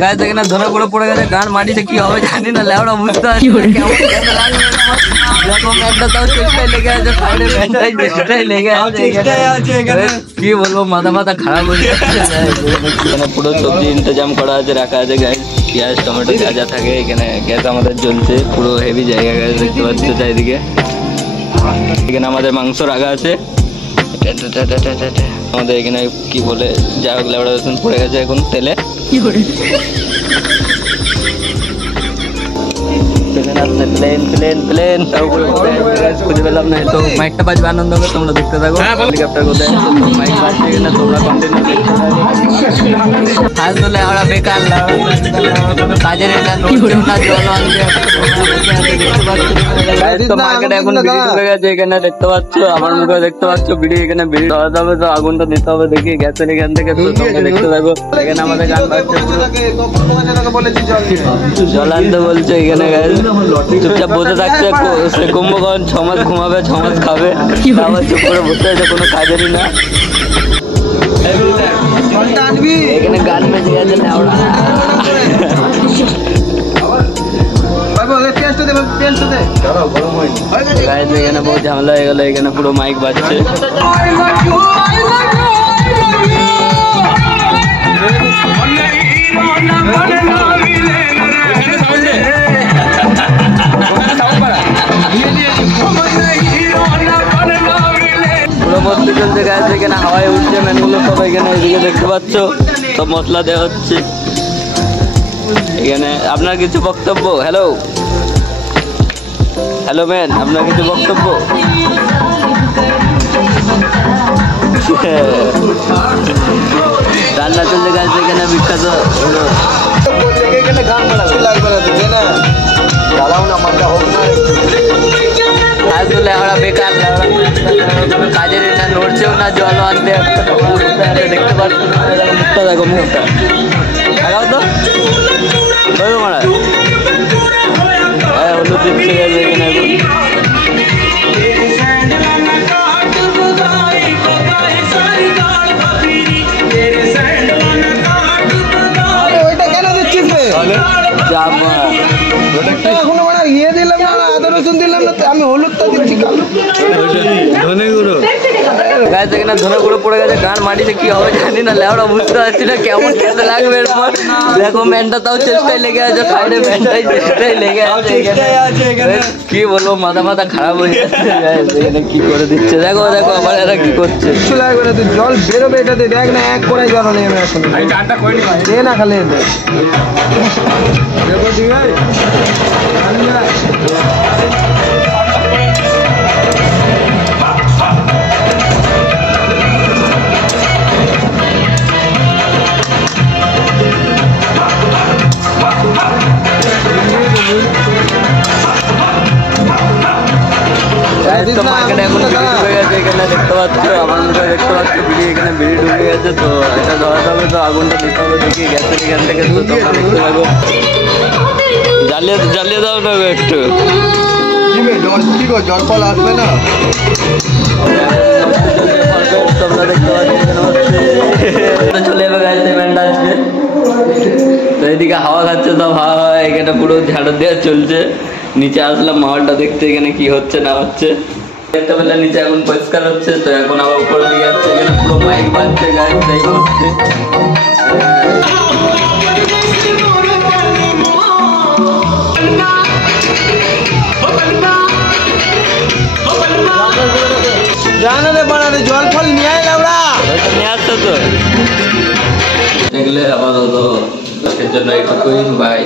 গায়ে থেকে না ধরে পুরো পড়ে গেছে, গান মাটিতে কি হবে জানি না, লেওড়া বুঝতে পারছি একটা তাও চেষ্টায় লেগে আছে, সাইডে ব্যান্ডাই চেষ্টায় লেগে আছে, কি বলবো মাথা মাথা খারাপ হয়ে যাচ্ছে। এখানে পুরো সবজি ইন্তজাম করা আছে, রাখা আছে গায়ে, পেঁয়াজ টমেটো যা যা থাকে। এখানে গ্যাস আমাদের জ্বলছে, পুরো হেভি জায়গা গ্যাস দেখতে পাচ্ছ চারিদিকে। এখানে আমাদের মাংস রাখা আছে, আমাদের এখানে কি বলে যা হোক লেবড়া রসুন পড়ে গেছে এখন তেলে। খুঁজে পেলাম না, তো মাইকটা বাজবে আনন্দ হবে, তোমরা দেখতে থাকো। হেলিকপ্টার কোথায় মাইক বাজছে কিনা তোমরা কন্টিনিউ দেখতে থাকো। আমরা বেকার কাজের এটা নড়ছেও না, জল আনতে মার্কেটে এখন বিড়ি ঢুকে গেছে। এখানে দেখতে পাচ্ছ, আমার মুখে দেখতে পাচ্ছ বিড়ি, এখানে বিড়ি ধরাতে হবে, তো আগুনটা দিতে হবে। দেখি গ্যাসের এখান থেকে দেখতে থাকো। এখানে আমাদের গান বাজছে, জল আনতে বলছে। এখানে চুপচাপ বসে থাকছে, সে কুম্ভকর্ণ 6 মাস ঘুমাবে 6 মাস খাবে, আবার চুপ করে বসে আছে, কোনো কাজেরই না। এখানে গান বেজে গেছে না, ওরা এখানে বহু ঝামেলা হয়ে গেল। এখানে পুরো মাইক বাজছে, পুরো মস্তি চলছে গাছ। এখানে হাওয়ায় উঠছে ম্যানগুলো সব, এখানে এদিকে দেখতে পাচ্ছ সব মশলা দেওয়া হচ্ছে। এখানে আপনার কিছু বক্তব্য? হ্যালো হ্যালো ম্যান, আপনার কিছু বক্তব্য? রান্না চলছে গাছ, এখানে বিখ্যাত আমরা বেকার কাজের এটা নড়ছেও না, জল আনতে দেখতে পাচ্ছি। দেখো মুখটা দেখাও তো, মারা হলুদ দিচ্ছে এখানে। আমি হলুদটা দিচ্ছি, গাছ এখানে ধনে গুঁড়ো পড়ে গেছে, গান মাটিতে কি হবে জানি না, লেওড়া বুঝতে পারছি না কেমন খেতে লাগবে এরপর। দেখো ম্যানটা তাও চেষ্টায় লেগে আছে, সাইডে ম্যানটাই চেষ্টায় লেগে আছে। কি বলবো মাথা মাথা খারাপ হয়ে যাচ্ছে, এখানে কি করে দিচ্ছে। দেখো দেখো আবার এরা কি করছে, জল বেরোবে এটাতে, দেখ না এক করে জল নেমে এখন দে না খালি মার্কেটে এখন বিড়ি ঢুকে গেছে। এখানে দেখতে পাচ্ছ, আমার মুখে দেখতে পাচ্ছ বিড়ি, এখানে বিড়ি ঢুকে গেছে, তো এটা ধরাতে হবে, তো আগুনটা দিতে হবে। দেখি গ্যাসের এখান থেকে তো তোমরা দেখতে পাবো, জ্বালিয়ে দাও না একটু, জল ফল আসবে না। তোমরা দেখতে পাচ্ছ চলে যাবে গাছ, পেমেন্টটা আসছে, তো এদিকে হাওয়া খাচ্ছে, সব হাওয়া, এখানে পুরো ঝাড়ু দেওয়া চলছে। নিচে আসলাম মাহলটা দেখতে, এখানে কি হচ্ছে না হচ্ছে। দেখতে পেলে নিচে এখন পরিষ্কার হচ্ছে, তো এখন আবার উপর দিকে যাচ্ছে। এখানে পুরো মাইক বাজছে গাছ, তাই হচ্ছে। জল ফল নিয়ে আসছো তো, দেখলে আপাতত আজকের জন্য এইটুকুই, বাই।